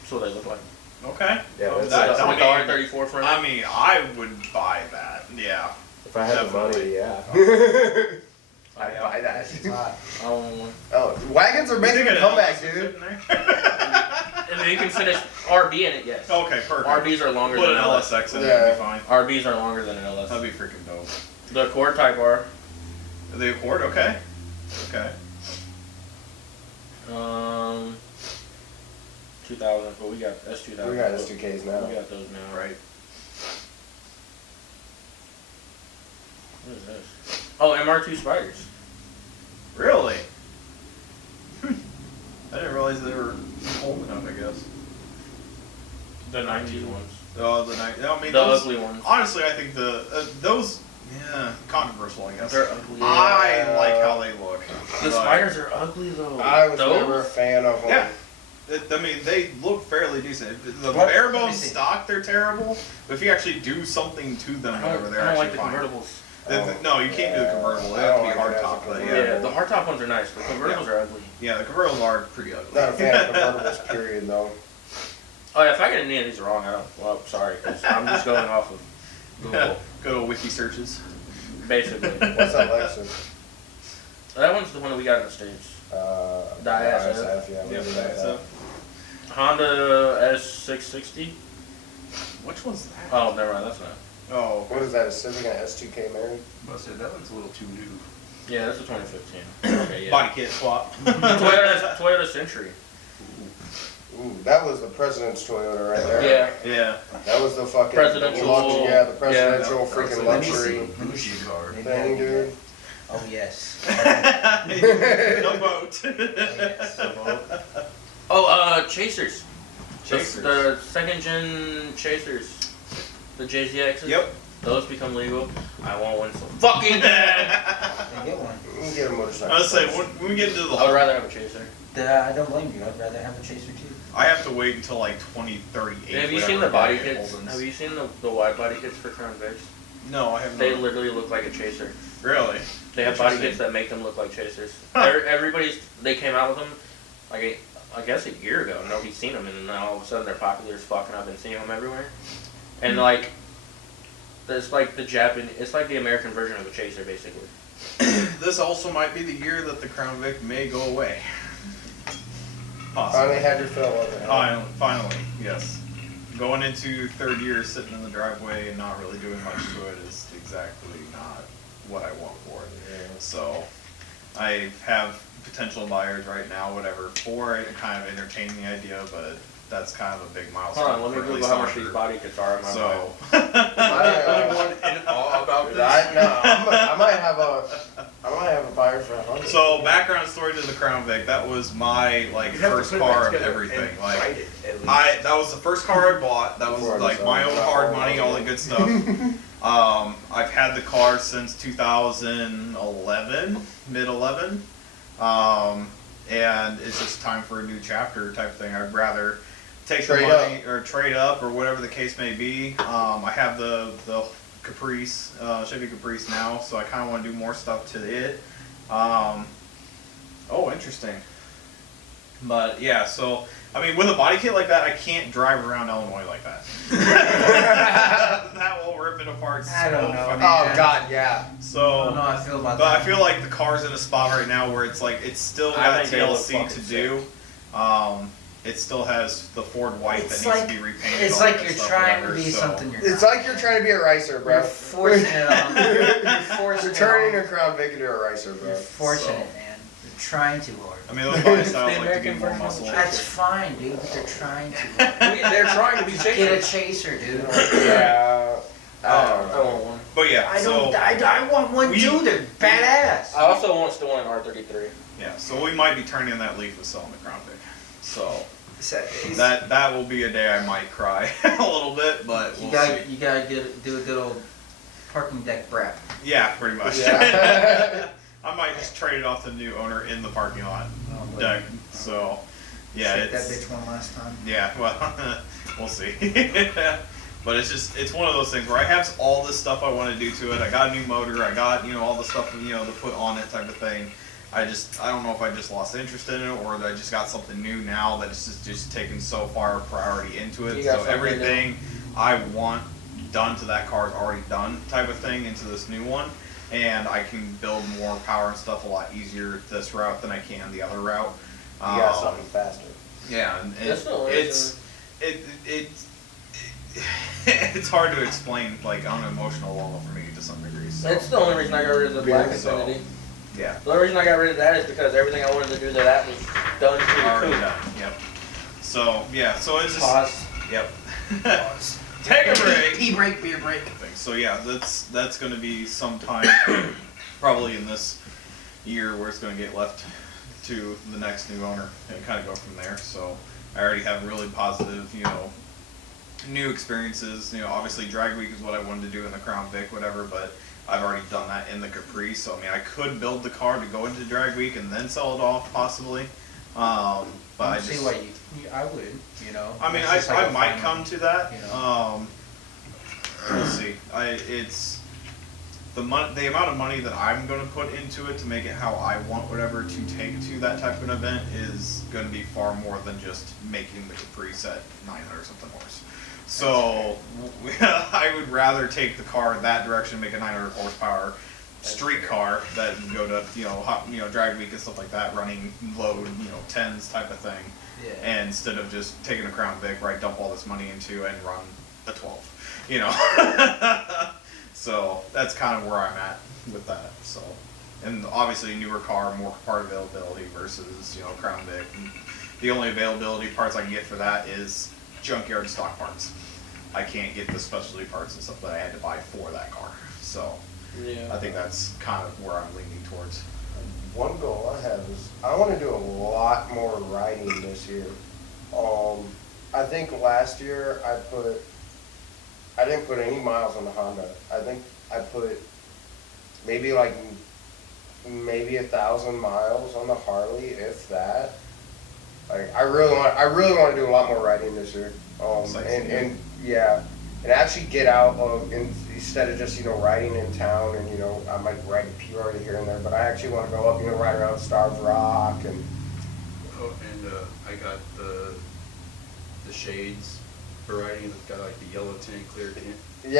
That's what they look like. Okay. Yeah, Oh, that's that- it. I With mean, the R34 front I end. mean, I would buy that. Yeah. If I had Definitely. the money, yeah. I'd Yeah. buy that. I want one. Oh, wagons are making a comeback, dude. And then you can finish RB in it, yes. Okay, perfect. RBs are longer Put than an LS. LSX in it, Yeah. it'll be fine. RBs are longer than an LS. That'd be freaking dope. The Accord Type R. The Accord, okay. Okay. 2000, but we got S2000. We got S2Ks now. We got those now. Right. What is this? Oh, MR2 Spiders. Really? I didn't realize they were old enough, I guess. The 90s ones. Oh, the night. I mean, The those, ugly ones. honestly, I think those, yeah, controversial, I guess. They're ugly. I like how they look. The Like, spiders are ugly though. I was Those? never a fan of them. Yeah. I mean, they look fairly decent. The What? bare Let me bones see. stock, they're terrible. But if you actually do something to them, I whatever, don't, they're I don't actually like the fine. convertibles. No, you can't do the convertible. They I have don't to be like it as a hardtop. But convertible. Yeah, the hardtop ones are nice. The convertibles are ugly. yeah, the convertibles are pretty ugly. Not a fan of convertibles, period, though. Oh yeah, if I get any of these wrong, I don't. Well, sorry, 'cause I'm just going off of Google, Good old wiki searches. basically. What's that Lexus? That one's the one that we got in the States. The ISF. ISF, yeah. we Yep, did that's that. up. Honda S660. Which one's that? Oh, never mind. That's not. Oh, What is that, a Civic and an S2K Mary? Must say that looks a little too new. Yeah, that's a 2015. Okay, yeah. body kit swap. Toyota Century. Ooh, that was the president's Toyota right there. Yeah. Yeah. That was the fucking Presidential- luxury, yeah, the yeah. presidential freaking Let me luxury see. Let me see the car. thing, dude. Oh yes. No boat. Oh, Chasers. Chasers. The second gen Chasers. The JZXs. Yep. Those become legal. I want one so fucking bad. Then get one. You can get a motorcycle. I was saying when we get into the I would rather have a Chaser. I don't blame you. I'd rather have a Chaser too. I have to wait until like 2038. Have you seen the body kits? Have you seen the wide body kits for Crown Vics? No, I have They not. literally look like a Chaser. Really? They have body Interesting. kits that make them look like Chasers. Huh. They came out with them like I guess a year ago. Nobody's seen them, and now all of a sudden they're popular as fuck, and I've been seeing them everywhere. And like, it's like it's like the American version of a Chaser, basically. This also might be the year that the Crown Vic may go away. Finally Possibly. had your fill of it. huh? Finally, yes. Going into third year, sitting in the driveway and not really doing much to it is exactly not what I want for it. So, I have potential buyers right now, whatever, for it, and kind of entertain the idea, but that's kind of a big milestone. Hold on, let me for at Google least how our much these group. body kits are. In my mind. So, I, in awe about this. I might have a buyer for 100. So background story to the Crown Vic. That was my like You'd have to first put it back car of together everything. and Like write it, at least. that was the first car I bought. That was Before I like my own decided hard not money, to. all the good stuff. I've had the car since 2011, mid 11, and it's just time for a new chapter type thing. I'd rather take Trade the money or trade up or whatever the case may be. I have the Caprice, Chevy Caprice now, so I kind of want to do more stuff to it. Oh, interesting. But yeah, so I mean, with a body kit like that, I can't drive around Illinois like that. That will rip it apart. I don't so know, fucking man. Oh God, yeah. I So, don't know how I feel about but that. I feel like the car's in a spot right now where it's like it's still I got think they look TLC fucking to do. It still has the Ford white It's that needs like- to be repainted. It's all like that you're stuff, trying to whatever, be so- something you're It's not. like you're trying to be a racer, bro. You're forcing it on. You're forcing You're it turning on. a Crown Vic into a racer, bro. You're forcing So- it, man. You're trying too hard. I mean, those body It's styles the like to American be more version of muscle. the That's fine, dude, but they're trying too hard. They're trying to be Get a Chasers. Chaser, dude. Yeah. I don't I know. want one. But yeah, I so don't. I want one we- too. They're badass. I also still want an R33. yeah, so we might be turning in that leaf with selling the Crown Vic. So Sad days. that will be a day I might cry a little bit, but You we'll gotta see. do a good old parking deck prep. Yeah, pretty much. Yeah. I might just trade it off to the new owner in the parking lot Oh, deck. So yeah, Shake that it's bitch one last time. yeah. Well, we'll see. But it's one of those things where I have all this stuff I want to do to it. I got a new motor. I got all the stuff to put on it type of thing. I don't know if I just lost interest in it or that I just got something new now that it's just taken so far priority into it. You got So something everything I want done to that car is already done type of thing into this new one. And I can build more power and stuff a lot easier this route than I can the other route. You got something faster. Yeah, and That's no it's it's hard to explain like on an emotional level for me to some degree. So That's the only reason I got rid of the black So, Infinity. yeah, The only reason I got rid of that is because everything I wanted to do to that was done through the already coupe. done. Yep. So yeah, so it's just Pause. yep. Take a break. Pee break, beer break. Thing. So yeah, that's going to be sometime probably in this year where it's going to get left to the next new owner and kind of go from there. So I already have really positive, new experiences. Obviously Drag Week is what I wanted to do in the Crown Vic, whatever, but I've already done that in the Caprice. So I mean, I could build the car to go into Drag Week and then sell it off possibly. But I see just, why I would. I mean, It's just like I a might fine- come to that. you know. We'll see. It's the amount of money that I'm going to put into it to make it how I want whatever to take to that type of an event is going to be far more than just making the Caprice at 900 something horse. So I would rather take the car that direction, make a 900 horsepower street car that can go to drag week and stuff like that, running low 10s type of thing. Yeah. And instead of just taking a Crown Vic where I dump all this money into and run a 12, you know. So that's kind of where I'm at with that. So, and obviously newer car, more part availability versus, you know, Crown Vic. And the only availability parts I can get for that is junkyard stock parts. I can't get the specialty parts and stuff that I had to buy for that car. So Yeah. I think that's kind of where I'm leaning towards. One goal I have is I want to do a lot more riding this year. I think last year I didn't put any miles on the Honda. I think I put maybe 1,000 miles on the Harley, if that. Like I really want to do a lot more riding this year. And yeah, and actually get out of instead of just, you know, riding in town and, you know, I might ride a Peoria here and there, but I actually want to go up, you know, ride around Starved Rock and. Oh, and I got the shades for riding. It's got like the yellow tint, clear tint, and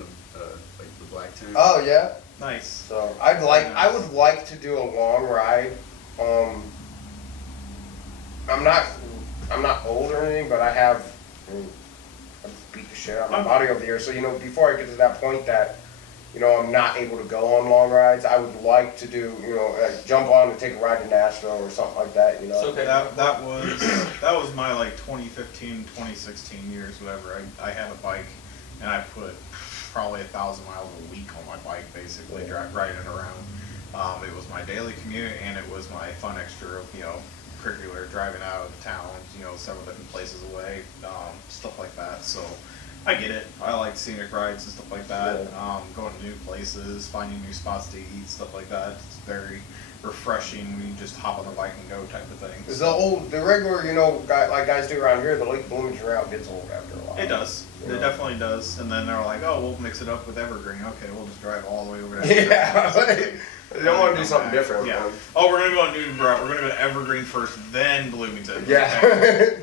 the like the black tint. Oh yeah. Nice. So I would like to do a long ride. I'm not old or anything, but I've beat the shit out of my body over the years. So, you know, before I get to that point that, you know, I'm not able to go on long rides, I would like to do, you know, like jump on and take a ride to Nashville or something like that, you know. It's okay. That was my like 2015, 2016 years, whatever. I had a bike and I put probably 1,000 miles a week on my bike, basically, riding it around. It was my daily commute and it was my fun extra, you know, curricular, driving out of town, you know, several different places away, stuff like that. So I get it. I like scenic rides and stuff like that. Going to new places, finding new spots to eat, stuff like that. It's very refreshing when you just hop on the bike and go type of thing. Because the regular, you know, like guys do around here, the Lake Bloomington route gets old after a while. It does. Yeah. It definitely does. And then they're like, oh, we'll mix it up with Evergreen. Okay, we'll just drive all the way over to Evergreen. Yeah. They don't want to do something different. Yeah. Man. Oh, we're gonna go on Newton route. We're gonna go to Evergreen first, then Bloomington. Yeah. Okay.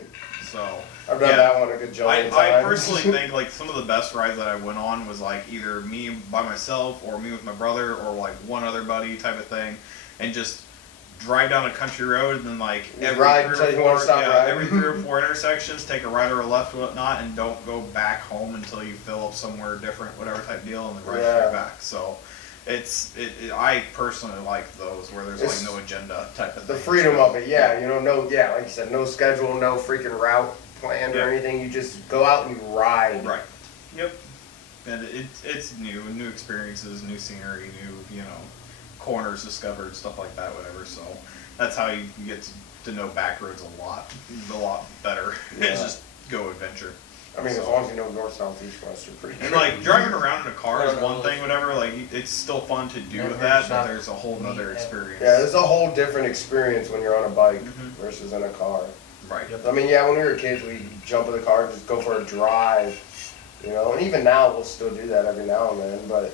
So I've done that one a good job. I personally think like some of the best rides that I went on was like either me by myself or me with my brother or like one other buddy type of thing, and just drive down a country road and then like every ride three until or you four, wanna stop riding. every 3 or 4 intersections, take a right or a left or whatnot, and don't go back home until you fill up somewhere different, whatever type deal, and then ride straight back. So. I personally like those where there's like no agenda type of thing. The freedom of it, yeah. You know, like you said, no schedule, no freaking route planned or anything. You just go out and ride. Right. Yep. And it's new experiences, new scenery, new, you know, corners discovered, stuff like that, whatever. So that's how you get to know back roads a lot better. Yeah. It's just go adventure. I mean, as long as you know north, south, east, west, you're pretty And good. like driving around in a car is one thing, whatever. Like it's still fun to do with that, but there's a whole nother experience. Yeah, there's a whole different experience when you're on a bike versus in a car. Right. I mean, yeah, when we were kids, we jump in the car, just go for a drive, you know. And even now, we'll still do that every now and then. But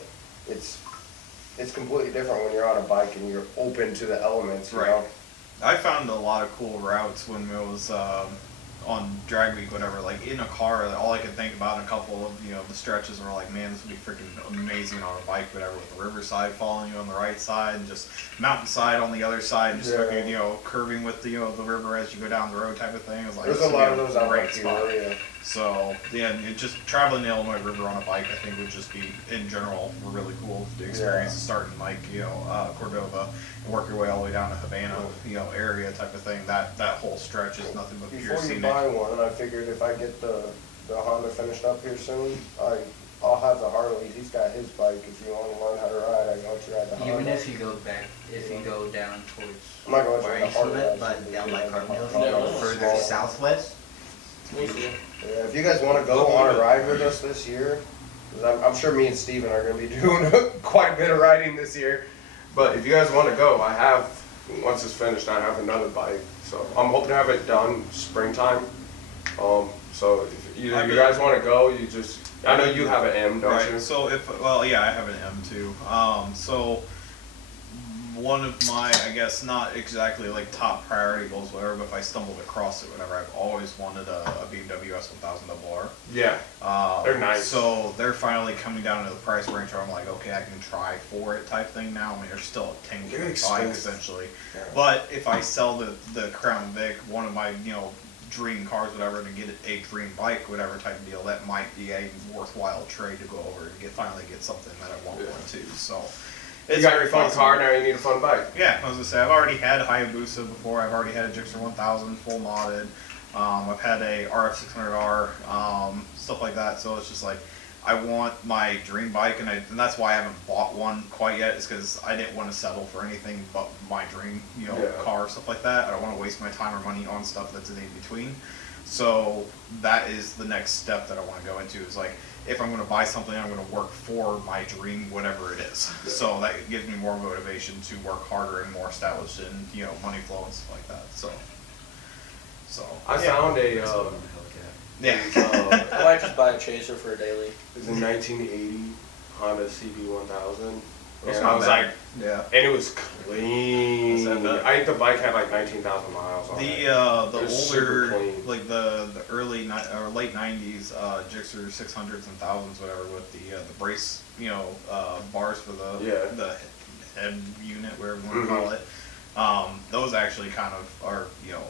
it's completely different when you're on a bike and you're open to the elements, you know. I found a lot of cool routes when I was on drag week, whatever. Like in a car, all I could think about in a couple of, you know, the stretches were like, man, this would be freaking amazing on a bike, whatever, with the riverside following you on the right side and just mountainside on the other side, and just freaking, you know, curving with the, you know, the river as you go down the road type of thing. It was like, There's this a would lot be of those out great here, spot. yeah. So yeah, just traveling the Illinois River on a bike, I think would just be in general really cool to experience. Yeah. Starting like, you know, Cordova and work your way all the way down to Havana, you know, area type of thing. That whole stretch is nothing but pure Before you scenic. buy one, I figured if I get the Honda finished up here soon, I'll have the Harley. He's got his bike. If you want to learn how to ride, I can let you ride the Honda. Even if you go back, if you go down towards I'm not going to where the I used to Harley. live, but down by Cardinals, you Yeah, go well, further small. southwest. Yeah, if you guys want to go on a ride with us this year, because I'm sure me and Steven are going to be doing quite a bit of riding this year. But if you guys want to go, once it's finished, I have another bike. So I'm hoping to have it done springtime. So if either you guys want to go, I know you have an M, don't you? Right. So yeah, I have an M too. So one of my, I guess, not exactly like top priority goals, whatever, but if I stumbled across it, whatever, I've always wanted a BMW S1000 RR. Yeah. They're nice. So they're finally coming down to the price range where I'm like, okay, I can try for it type thing now. I mean, they're still a 10K They're bike expensive. essentially. Yeah. But if I sell the Crown Vic, one of my, you know, dream cars, whatever, to get a dream bike, whatever type of deal, that might be a worthwhile trade to go over to finally get something that I want one too. So You got your fun car, now you need a fun bike. yeah, I was gonna say, I've already had a Hayabusa before. I've already had a Gixxer 1000 full modded. I've had a RF600R, stuff like that. So it's just like, I want my dream bike, and that's why I haven't bought one quite yet, is because I didn't want to settle for anything but my dream, car, stuff like that. I don't want to waste my time or money on stuff that's in between. So that is the next step that I want to go into, is like, if I'm going to buy something, I'm going to work for my dream, whatever it is. Yeah. So that gives me more motivation to work harder and more established in, money flow and stuff like that. So I yeah. found a, Yeah. I might just buy a chaser for a daily. it was a 1980 Honda CB1000. It's And not I was bad. like, Yeah. and it was clean. That's not bad. I think the bike had like 19,000 miles on it. The It was super older, clean. like the early or late '90s Gixxer 600s and thousands, whatever, with the brace, bars for the head unit, whatever you want to call it. Those actually kind of are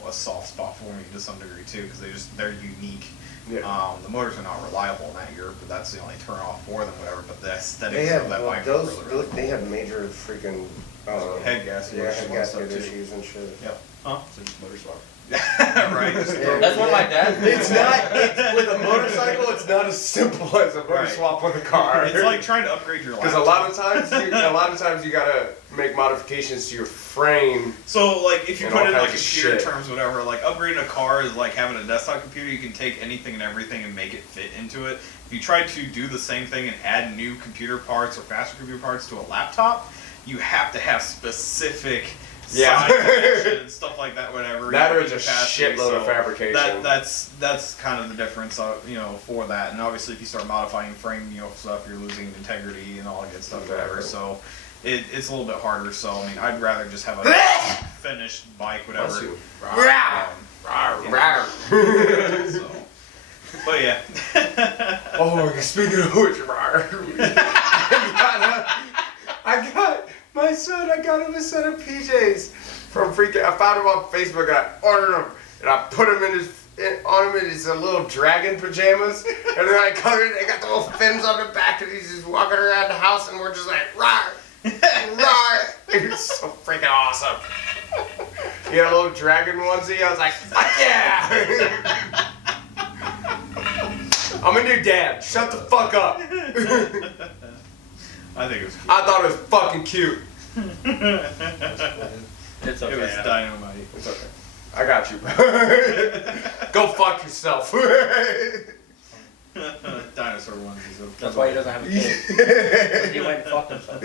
a soft spot for me to some degree too, because they're unique. Yeah. The motors are not reliable in that year, but that's the only turn off for them, whatever. But the aesthetics They have of that bike those. are really, really They have major freaking head gasket yeah, issues head and stuff gasket too. issues and shit. Yep. Huh? Motor swap. Right. Yeah. That's what my dad. It's not with a motorcycle. It's not as simple as a motor Right. swap with a car. It's like trying to upgrade your because laptop. a lot of times you gotta make modifications to your frame. So, like, if you And put all it in like kinds of computer shit. terms, whatever, like upgrading a car is like having a desktop computer. You can take anything and everything and make it fit into it. If you try to do the same thing and add new computer parts or faster computer parts to a laptop, you have to have specific Yeah. side connections, stuff like that, whatever. That you or know, just capacity. shitload of fabrication. That's kind of the difference, for that. And obviously, if you start modifying frame, stuff, you're losing integrity and all that good stuff, whatever. Exactly. So it's a little bit harder. So I mean, I'd rather just have a finished bike, whatever. Bless you. So, but yeah. Oh, speaking of which, I got my son. I got him a set of PJs from freaking. I found him on Facebook. And I ordered them, and I put him on him in his little dragon pajamas. And then I colored it. They got the little fins on the back, and he's just walking around the house, and we're just like, rawr, rawr. It's so freaking awesome. He had a little dragon onesie. I was like, fuck yeah. I'm a new dad. Shut the fuck up. I think it was cute. I thought it was fucking cute. It's It okay. was dynamite. It's okay. I got you. Go fuck yourself. Dinosaur onesies. That's why he doesn't have a kid. He went and fucked himself.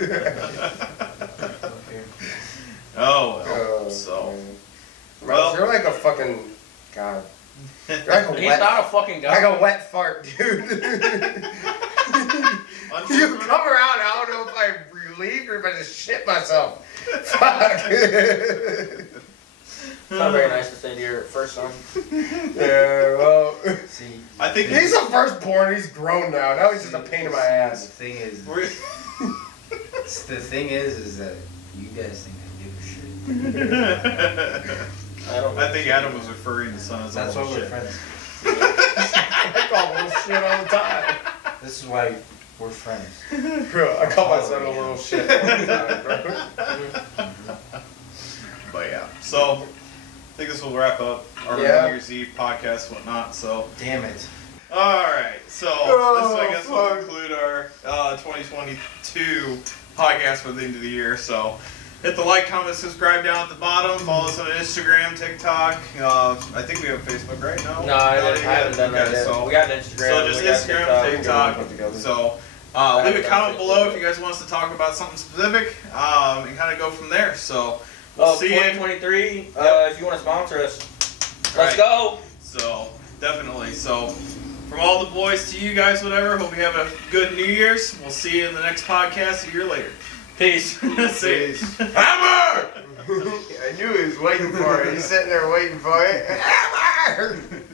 Oh well. Oh, So. man. Well- You're like a fucking god. You're like a He's wet, not a fucking guy. like a wet fart, dude. You come around. I don't know if I relieved or if I just shit myself. Fuck. It's not very nice to say to your first son. Yeah. Well, See, I think he's the firstborn. He's grown now. Now he's just a pain in my the ass. thing is, We're- is that you guys think I give a shit. I think Adam was referring to son as a That's why little we're shit. friends. I call little shit all the time. This is why we're friends. Bro, I call my son a little shit all the time, bro. But yeah, so I think this will wrap up our Yeah. New Year's Eve podcast, whatnot. So, Damn it. all right. So Oh, this, I guess, will fuck. conclude our 2022 podcast for the end of the year. So, hit the like, comment, subscribe down at the bottom. Follow us on Instagram, TikTok. I think we have Facebook, right? No. No, I Not haven't done that Okay, yet. So, We got an Instagram. So just we got Instagram, TikTok. TikTok. So leave a comment below if you guys want us to talk about something specific, and kind of go from there. So we'll see you. 2023. If you want to sponsor us, Right. let's go. So definitely. So from all the boys to you guys, whatever. Hope you have a good New Year's. We'll see you in the next podcast a year later. Peace. See ya. Hammer! I knew he was waiting for it. He's sitting there waiting for it. Hammer!